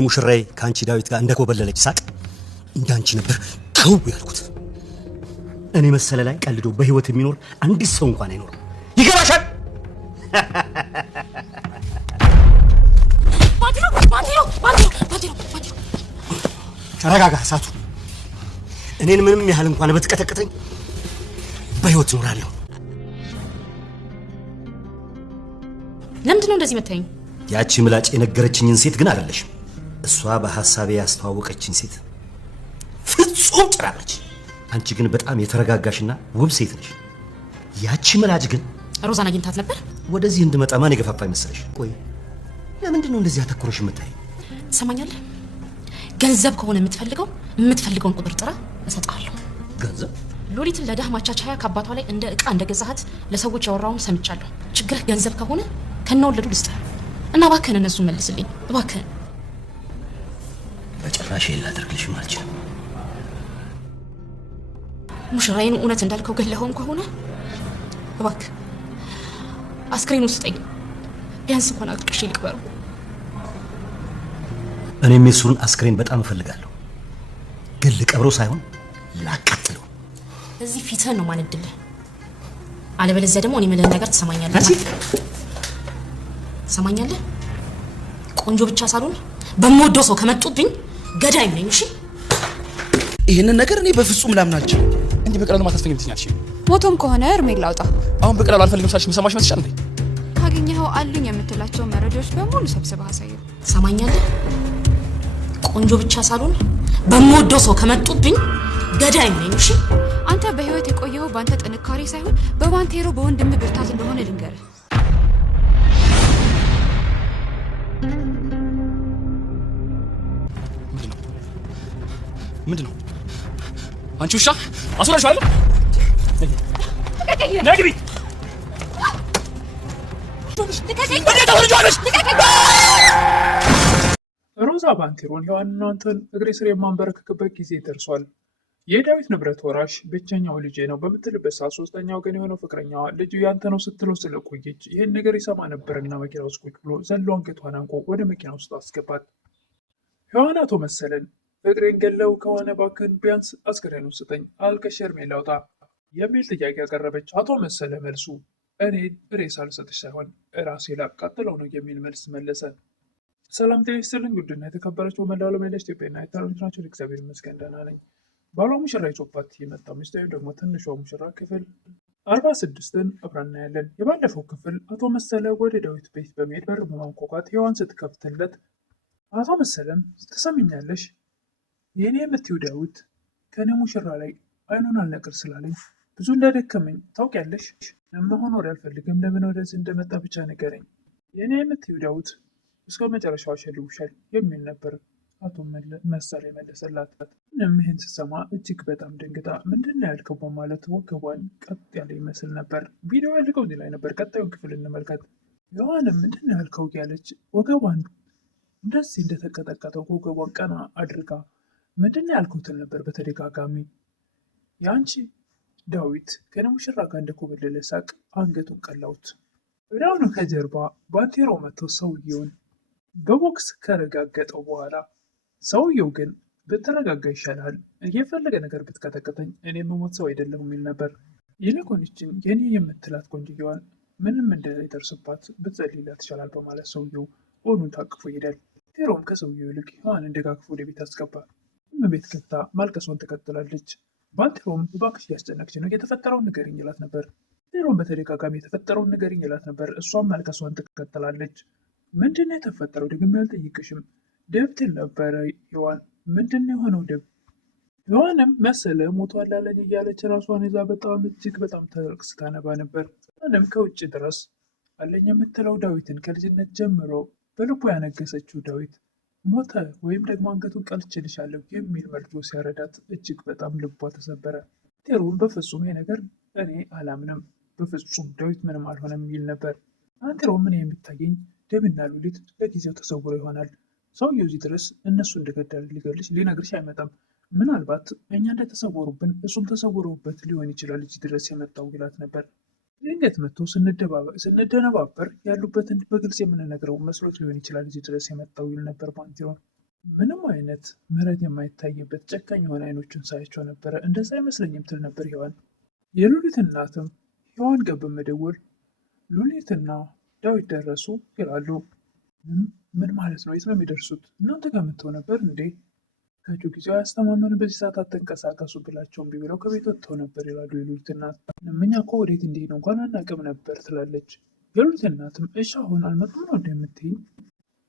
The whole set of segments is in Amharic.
ሙሽራዬ ካንቺ ዳዊት ጋር እንደኮበለለች ሳቅ እንዳንቺ ነበር ከው ያልኩት። እኔ መሰለ ላይ ቀልዶ በህይወት የሚኖር አንዲት ሰው እንኳን አይኖርም። ይገባሻል? ተረጋጋ ሳቱ። እኔን ምንም ያህል እንኳን ብትቀጠቅጠኝ በህይወት እኖራለሁ። ለምንድን ነው እንደዚህ መታየኝ? ያቺ ምላጭ የነገረችኝን ሴት ግን አይደለሽም። እሷ በሐሳቤ ያስተዋወቀችኝ ሴት ፍጹም ጭራለች። አንቺ ግን በጣም የተረጋጋሽና ውብ ሴት ነሽ። ያቺ ምላጭ ግን ሮዛን አግኝታት ነበር። ወደዚህ እንድመጣ ማን የገፋፋኝ መሰለሽ? ቆይ ለምንድን ነው እንደዚህ አተኩረሽ የምታየኝ? ትሰማኛለህ? ገንዘብ ከሆነ የምትፈልገውን ቁጥር ጥራ እሰጥሃለሁ። ገንዘብ? ሎሊትን ለዳህ ማቻቻያ ከአባቷ ላይ እንደ ዕቃ እንደገዛሃት ለሰዎች ያወራውን ሰምቻለሁ። ችግርህ ገንዘብ ከሆነ ከነወለዱ ልስጥህ እና እባክህን እነሱን መልስልኝ እባክህን። በጭራሽ ላደርግልሽ አልችልም። ሙሽራዬን እውነት እንዳልከው ገለኸውም ከሆነ እባክህ አስክሬኑ ስጠኝ። ቢያንስ እንኳን አቅርሽ ልቅበረው። እኔም የሱን አስክሬን በጣም እፈልጋለሁ፣ ግን ልቀብረው ሳይሆን ላቃጥለው። እዚህ ፊትህን ነው ማንድልህ። አለበለዚያ ደግሞ እኔ የምልህን ነገር ትሰማኛለህ። ትሰማኛለህ? ቆንጆ ብቻ ሳልሆን በምወደው ሰው ከመጡብኝ ገዳይም ነኝ። እሺ ይሄንን ነገር እኔ በፍጹም ላምናችሁ እንዴ። በቀላሉ ማታስፈኝም ትኛልሽ። ሞቶም ከሆነ እርሜል ላውጣ። አሁን በቀላሉ አልፈልግም ሳልሽ ምሰማሽ መስሻል እንዴ? ካገኘኸው አሉኝ የምትላቸው መረጃዎች በሙሉ ሰብስበህ አሳየው። ትሰማኛለህ? ቆንጆ ብቻ ሳልሆን በምወደው ሰው ከመጡብኝ ገዳይም ነኝ። እሺ አንተ በህይወት የቆየው ባንተ ጥንካሬ ሳይሆን በባንቴሮ በወንድምህ ብርታት እንደሆነ ልንገርህ። ምንድነው? አንቺ ውሻ አስወራሽዋለሁ። ነግቢ ሮዛ ባንቴሮን ሔዋንና አንተን እግሬ ስር የማንበረከክበት ጊዜ ደርሷል። የዳዊት ንብረት ወራሽ ብቸኛው ልጄ ነው በምትልበት ሰዓት ሶስተኛ ወገን የሆነው ፍቅረኛዋ ልጁ ያንተ ነው ስትለው ስለቆየች ይህን ነገር ይሰማ ነበርና መኪና ውስጥ ቁጭ ብሎ ዘሎ አንገቷን አንቆ ወደ መኪና ውስጥ አስገባት። ሔዋን አቶ መሰለን ፍቅሬን ገለው ከሆነ ባክን ቢያንስ አስክሬኑን ስጠኝ፣ አልቀሽ ሄርሜላ ላውጣ የሚል ጥያቄ ያቀረበች። አቶ መሰለ መልሱ እኔን ሬሳ ልሰጥሽ ሳይሆን ራሴ ላቃጥለው ነው የሚል መልስ መለሰ። ሰላም ጤና ይስጥልኝ ውድና የተከበራችሁ መላው ዓለም ያላችሁ ኢትዮጵያና ኤርትራውያን ናችሁ። እግዚአብሔር ይመስገን ደህና ነኝ። ባሏ ሙሽራ ይዞባት የመጣ ሚስት ወይም ደግሞ ትንሿ ሙሽራ ክፍል 46ን አብረን እናያለን። የባለፈው ክፍል አቶ መሰለ ወደ ዳዊት ቤት በመሄድ በር በማንኳኳት ሔዋን ስትከፍትለት አቶ መሰለም ትሰሚኛለሽ፣ የእኔ የምትይው ዳዊት ከእኔ ሙሽራ ላይ አይኑን አልነቅር ስላለኝ ብዙ እንዳደከመኝ ታውቂያለሽ። መሆኖር አልፈልግም። ለምን ወደዚህ እንደመጣ ብቻ ንገረኝ። የእኔ የምትይው ዳዊት እስከ መጨረሻው አሸልውሻል የሚል ነበር አቶ መሰለ የመለሰላት። ይህን ስትሰማ እጅግ በጣም ደንግጣ ምንድን ነው ያልከው በማለት ወገቧን ቀጥ ያለ ይመስል ነበር። ቪዲዮ ያልከው እዚህ ላይ ነበር። ቀጣዩን ክፍል እንመልከት። ሔዋንም ምንድን ነው ያልከው እያለች ወገቧን እንደዚህ እንደተቀጠቀጠው ወገቧን ቀና አድርጋ ምንድን ነው ያልኩትን ነበር በተደጋጋሚ። የአንቺ ዳዊት ከነ ሙሽራ ጋር እንደኮበለለ ሳቅ አንገቱን ቀላውት። ወዲያውኑ ከጀርባ ባንቴሮ መጥቶ ሰውየውን በቦክስ ከረጋገጠው በኋላ ሰውየው ግን ብትረጋጋ ይሻላል፣ እየፈለገ ነገር ብትቀጠቅጠኝ እኔ የምሞት ሰው አይደለሁም የሚል ነበር። ይልቁንችን የኔ የምትላት ቆንጅየዋን ምንም እንዳይደርስባት ብትጸልይላት ይሻላል በማለት ሰውየው ሆኑን ታቅፎ ይሄዳል። ቴሮም ከሰውየው ይልቅ ሔዋንን እንደጋግፎ ወደ ቤት አስገባ። ቤት ገብታ ማልቀሷን ትቀጥላለች። ባንቴሮም እባክሽ እያስጨነቅሽ ነው፣ የተፈጠረውን ንገሪኝ ይላት ነበር። ቴሮም በተደጋጋሚ የተፈጠረውን ንገሪኝ ይላት ነበር። እሷም ማልቀሷን ትቀጥላለች። ምንድን ነው የተፈጠረው? ደግሜ አልጠይቅሽም። ደብትል ነበረ ሔዋን። ምንድን ነው የሆነው ደብ? ሔዋንም መሰለ ሞቷል አለኝ እያለች ራሷን ይዛ በጣም እጅግ በጣም ተረቅስ ታነባ ነበር። ሔዋንም ከውጭ ድረስ አለኝ የምትለው ዳዊትን ከልጅነት ጀምሮ በልቡ ያነገሰችው ዳዊት ሞተ ወይም ደግሞ አንገቱን ቀልቼልሻለሁ የሚል መርዶ ሲያረዳት እጅግ በጣም ልቧ ተሰበረ። ቴሮም በፍጹም ይሄ ነገር እኔ አላምንም፣ በፍጹም ዳዊት ምንም አልሆነም የሚል ነበር። አንቴሮም ምን የሚታየኝ ደምና ሉሊት ለጊዜው ተሰውሮ ይሆናል። ሰውየው እዚህ ድረስ እነሱ እንደገደል ሊገልሽ ሊነግርሽ አይመጣም። ምናልባት እኛ እንደተሰወሩብን እሱም ተሰውሮበት ሊሆን ይችላል እዚህ ድረስ የመጣው ይላት ነበር። ድንገት መጥቶ ስንደነባበር ያሉበትን በግልጽ የምንነግረው መስሎት ሊሆን ይችላል እዚህ ድረስ የመጣው ይል ነበር ባንቴሮ። ምንም አይነት ምህረት የማይታይበት ጨካኝ የሆነ አይኖችን ሳያቸው ነበረ። እንደዛ አይመስለኝም ትል ነበር ሔዋን። የሉሊት እናትም ሔዋን ጋር በመደወል ሉሊትና ዳዊት ደረሱ ይላሉ። ምን ማለት ነው? የት ነው የሚደርሱት? እናንተ ጋር መጥተው ነበር እንዴ? ካቸው ጊዜው አያስተማመን በዚህ ሰዓት አትንቀሳቀሱ ብላቸው እምቢ ብለው ከቤት ወጥተው ነበር ይላሉ የሉሊት እናት። እኛ እኮ ወዴት እንዲሄዱ እንኳን አናውቅም ነበር ትላለች። የሉሊት እናትም እሺ አሁን አልመጡም ነው እንደምትይኝ?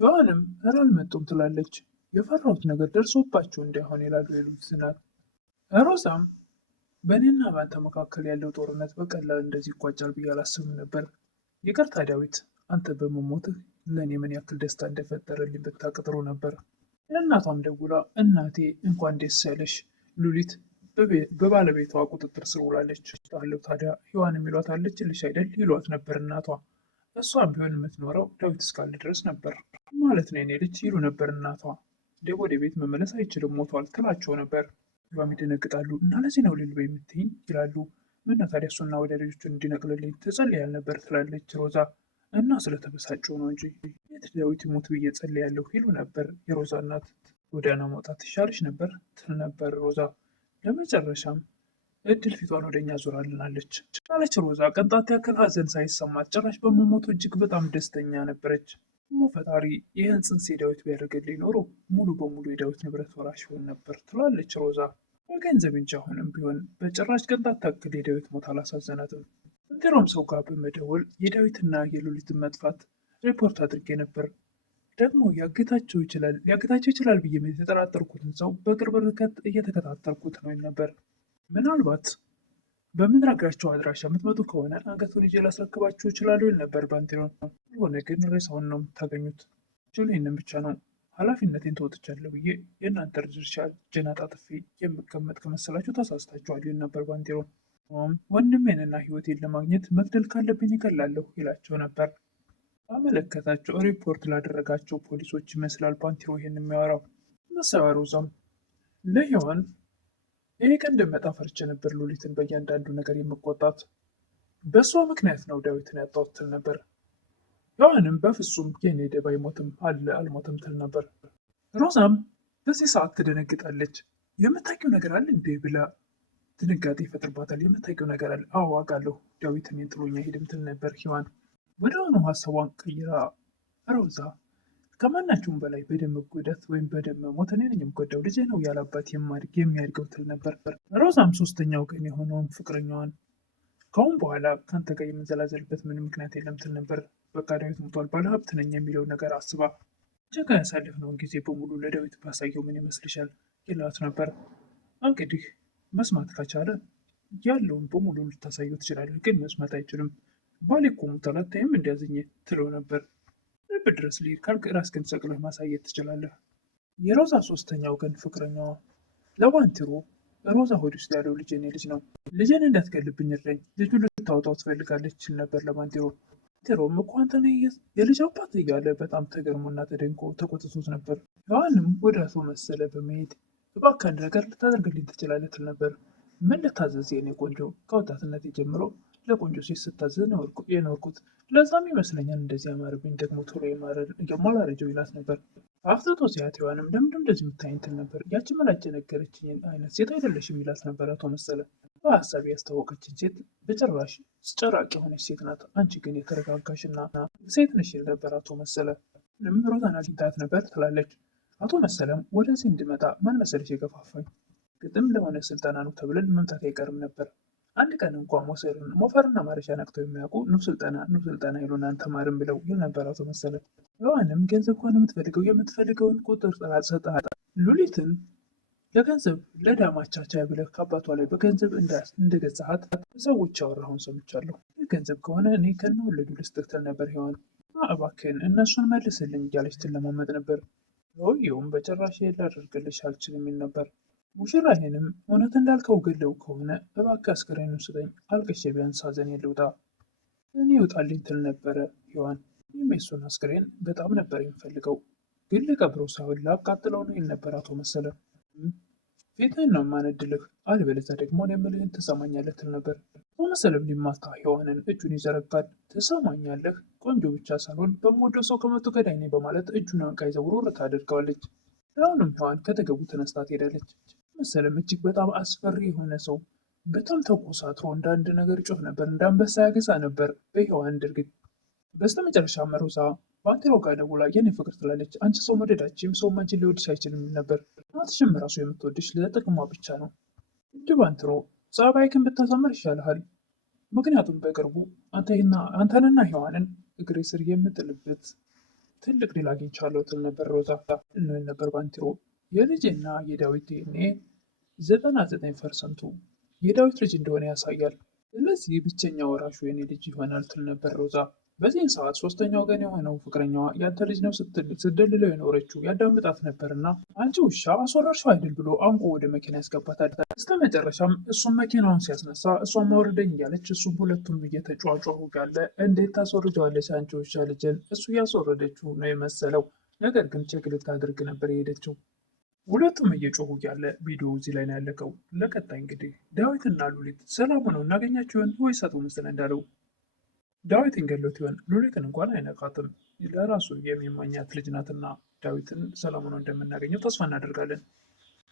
ሔዋንም ኧረ አልመጡም ትላለች። የፈራሁት ነገር ደርሶባቸው እንዳይሆን ይላሉ የሉሊት እናት። ሮዛም በእኔና በአንተ መካከል ያለው ጦርነት በቀላል እንደዚህ ይቋጫል ብዬ አላስብም ነበር። ይቅርታ ዳዊት፣ አንተ በመሞትህ ለእኔ ምን ያክል ደስታ እንደፈጠረልኝ ብታውቅ ጥሩ ነበር። ለእናቷም ደውላ እናቴ እንኳን ደስ ያለሽ፣ ሉሊት በባለቤቷ ቁጥጥር ስር ውላለች አለው። ታዲያ ሔዋን የሚሏት አለችልሽ አይደል ይሏት ነበር እናቷ። እሷም ቢሆን የምትኖረው ዳዊት እስካለ ድረስ ነበር ማለት ነው የኔ ልጅ ይሉ ነበር እናቷ። ደግ ወደ ቤት መመለስ አይችልም ሞቷል ትላቸው ነበር። ሔዋን ይደነግጣሉ እና ለዚህ ነው ልል የምትይኝ ይላሉ። ምነው ታዲያ እሱና ወደ ልጆቹ እንዲነቅልልኝ ትጸልያል ነበር ትላለች ሮዛ። እና ስለተበሳጨው ነው እንጂ የት ዳዊት ይሞት ብዬ ጸልያለሁ ይሉ ነበር የሮዛ እናት። ጎዳና መውጣት ይሻልሽ ነበር ትል ነበር ሮዛ። ለመጨረሻም እድል ፊቷን ወደኛ ዞራልናለች አለች ሮዛ። ቅንጣት ያክል ሀዘን ሳይሰማት ጭራሽ በመሞቱ እጅግ በጣም ደስተኛ ነበረች። ሞ ፈጣሪ ይህን ጽንስ የዳዊት ቢያደርግልኝ ኖሮ ሙሉ በሙሉ የዳዊት ንብረት ወራሽ ይሆን ነበር ትላለች ሮዛ። በገንዘብ እንጂ አሁንም ቢሆን በጭራሽ ቅንጣት ታክል የዳዊት ሞት አላሳዘናትም። እንዲሮም ሰው ጋር በመደወል የዳዊትና የሉሊትን መጥፋት ሪፖርት አድርጌ ነበር። ደግሞ ሊያግታቸው ይችላል ብዬ የተጠራጠርኩትን ሰው በቅርብ ርቀት እየተከታተልኩት ነው ነበር። ምናልባት በምንነግራቸው አድራሻ የምትመጡ ከሆነ አንገቱን ይዤ ላስረክባችሁ ይችላሉ ይል ነበር ባንቴሮን። ሆነ ግን ሬሳውን ነው የምታገኙት። ይህንን ብቻ ነው ኃላፊነቴን ተወጥቻለሁ ብዬ የእናንተ ድርሻ እጄን አጣጥፌ የምቀመጥ ከመሰላችሁ ተሳስታችኋል ይል ነበር ባንቴሮን። ወንድሜንና ሕይወቴን ለማግኘት መግደል ካለብኝ እገላለሁ ይላቸው ነበር። አመለከታቸው። ሪፖርት ላደረጋቸው ፖሊሶች ይመስላል ባንቴሮ ይህን የሚያወራው። መሳያ ሮዛም ለሔዋን ይሄ ቀን እንደመጣ ፈርቼ ነበር ሉሊትን በእያንዳንዱ ነገር የምቆጣት። በእሷ ምክንያት ነው ዳዊትን ያጣሁት ትል ነበር። ሔዋንም በፍጹም የኔ ደባ አይሞትም አልሞትም ትል ነበር። ሮዛም በዚህ ሰዓት ትደነግጣለች። የምታውቂው ነገር አለ እንዴ ብላ ድንጋጤ ይፈጥርባታል። የምታውቂው ነገር አለ? አዎ አውቃለሁ፣ ዳዊት እኔን ጥሎኝ አይሄድም ትል ነበር ሔዋን። ወዲያውኑ ሀሳቧን ቀይራ ሮዛ ከማናቸውም በላይ በደም መጎዳት ወይም በደም መሞት እኔ ነኝ የምጎዳው፣ ልጄ ነው ያላባት የሚያድገው ትል ነበር። ሮዛም ሶስተኛው ቀን የሆነውን ፍቅረኛዋን ከአሁን በኋላ ከአንተ ጋር የምንዘላዘልበት ምንም ምክንያት የለም ትል ነበር። በቃ ዳዊት ሞቷል፣ ባለሀብት ነኝ የሚለው ነገር አስባ ጀጋ ያሳለፍነውን ጊዜ በሙሉ ለዳዊት ባሳየው ምን ይመስልሻል ይላት ነበር። እንግዲህ መስማት ከቻለ ያለውን በሙሉ ልታሳየው ትችላለህ፣ ግን መስማት አይችልም። ባሌ እኮ ሞቷል አታይም እንዲያዝኝ ትለው ነበር። ልብ ድረስ ልሂድ ካልክ ራስህን ሰቅለህ ማሳየት ትችላለህ። የሮዛ ሶስተኛው ቀን ፍቅረኛዋ ለባንቴሮ ሮዛ ሆድ ውስጥ ያለው ልጅ የኔ ልጅ ነው፣ ልጄን እንዳትገልብኝ እርዳኝ፣ ልጁ ልታወጣው ትፈልጋለች ይችል ነበር ለባንቴሮ። ባንቴሮም እኮ አንተ ነህ የልጅ አባት እያለ በጣም ተገርሞና ተደንቆ ተቆጥቶት ነበር። ሔዋንም ወደ አቶ መሰለ በመሄድ እባክህ አንድ ነገር ልታደርግልኝ ትችላለህ ትል ነበር። ምን ልታዘዝ የኔ ቆንጆ? ከወጣትነት ጀምሮ ለቆንጆ ሴት ስታዘዝ የኖርኩት፣ ለዛም ይመስለኛል እንደዚህ አማርብኝ፣ ደግሞ ቶሎ የማላረጀው ይላት ነበር። አፍጥጦ ሲያት ሔዋንም ለምንድን እንደዚህ የምታይኝ ትል ነበር። ያቺ መላጭ የነገረችኝን አይነት ሴት አይደለሽም ይላት ነበር አቶ መሰለ። በሀሳብ ያስታወቀችን ሴት በጭራሽ ጨራቅ የሆነች ሴት ናት፣ አንቺ ግን የተረጋጋሽና ሴት ነሽ ይል ነበር አቶ መሰለ። ሮዛን አግኝታት ነበር ትላለች። አቶ መሰለም ወደዚህ እንድመጣ ማን መሰለሽ የገፋፋኝ? ግጥም ለሆነ ስልጠና ነው ተብለን መምጣት አይቀርም ነበር። አንድ ቀን እንኳን ሞፈርና ማረሻ ነቅተው የሚያውቁ ኑ ስልጠና ይሉናን ተማርን ብለው ይል ነበር አቶ መሰለ። ሔዋንም ገንዘብ ከሆነ የምትፈልገውን ቁጥር ጥራት ሰጣት። ሉሊትን ለገንዘብ ለዳማቻቻ ብለህ ከአባቷ ላይ በገንዘብ እንደገዛሃት ሰዎች ያወራሁን ሰምቻለሁ። ገንዘብ ከሆነ እኔ ከነወለዱ ልስጥህ ትል ነበር ሔዋን። እባክህን እነሱን መልስልኝ እያለች ትለማመጥ ነበር። ሰውየውም በጭራሽ ላደርግልሽ አልችልም የሚል ነበር። ሙሽራዬንም እውነት እንዳልከው ገለው ከሆነ እባክህ አስከሬኑን ስጠኝ፣ አልቅሼ ቢያንስ ሐዘኔን ልውጣ፣ እኔ ይውጣልኝ ትል ነበረ ሔዋን። የሱን አስከሬን በጣም ነበር የምፈልገው፣ ግን ልቀብረው ሳይሆን ላቃጥለው ነው ይል ነበር አቶ መሰለ። ፊትህን ነው የማነድልህ፣ አለበለዚያ ደግሞ የምልህን ትሰማኛለህ ትል ነበር። አቶ መሰለም ሊማታ ሔዋንን እጁን ይዘረጋል። ትሰማኛለህ? ቆንጆ ብቻ ሳልሆን በምወደው ሰው ከመቶ ገዳይ ነኝ በማለት እጁን አንቃ ይዘው ውርወር ታደርገዋለች። አሁንም ሔዋን ከተገቡ ተነስታ ትሄዳለች። መሰለም እጅግ በጣም አስፈሪ የሆነ ሰው በጣም ተኮሳትሮ እንደ አንድ ነገር ይጮህ ነበር፣ እንደ አንበሳ ያገሳ ነበር በሔዋን ድርጊት። በስተመጨረሻ ሮዛ ባንቴሮ ጋር ደውላ የኔ ፍቅር ትላለች። አንቺ ሰው መውደዳችም ሰውም አንቺን ሊወድሽ አይችልም ነበር። እናትሽም ራሱ የምትወድሽ ለጥቅሟ ብቻ ነው። እንጂ ባንቴሮ ጸባይክን ብታሳምር ይሻልሃል። ምክንያቱም በቅርቡ አንተንና ሔዋንን እግሬ ስር የምጥልበት ትልቅ ድል አግኝቻለሁ ትል ነበር ሮዛ። እንሆን ነበር ባንቴሮ የልጄና የዳዊት ዲኤንኤ 99%ቱ የዳዊት ልጅ እንደሆነ ያሳያል። ስለዚህ ብቸኛ ወራሹ የኔ ልጅ ይሆናል ትል ነበር ሮዛ። በዚህን ሰዓት ሶስተኛ ወገን የሆነው ፍቅረኛዋ ያንተ ልጅ ነው ስትል ስትደልለው የኖረችው ያዳምጣት ነበርና አንቺ ውሻ አስወራርሽው አይደል ብሎ አንቆ ወደ መኪና ያስገባታል። እስከ መጨረሻም እሱም መኪናውን ሲያስነሳ እሷን ማውረደኝ እያለች እሱም ሁለቱም እየተጫጫሁ ያለ እንዴት ታስወርጀዋለች አንቺ ውሻ ልጅን? እሱ ያስወረደችው ነው የመሰለው። ነገር ግን ቼክ ልታደርግ ነበር የሄደችው። ሁለቱም እየጮሁ ያለ ቪዲዮ እዚህ ላይ ነው ያለቀው። ለቀጣይ እንግዲህ ዳዊትና ሉሊት ሰላም ሆነው እናገኛቸው ይሆን ወይስ አቶ መስፍን እንዳለው ዳዊትን ገሎት ይሆን? ሉሊትን እንኳን አይነካትም። ለራሱ የሚመኛት ልጅ ናትና ዳዊትን ሰላም ሆነው እንደምናገኘው ተስፋ እናደርጋለን።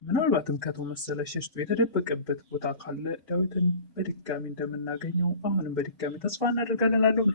ምናልባትም ከቶ መሰለ ሸሽቶ የተደበቀበት ቦታ ካለ ዳዊትን በድጋሚ እንደምናገኘው አሁንም በድጋሚ ተስፋ እናደርጋለን አለው።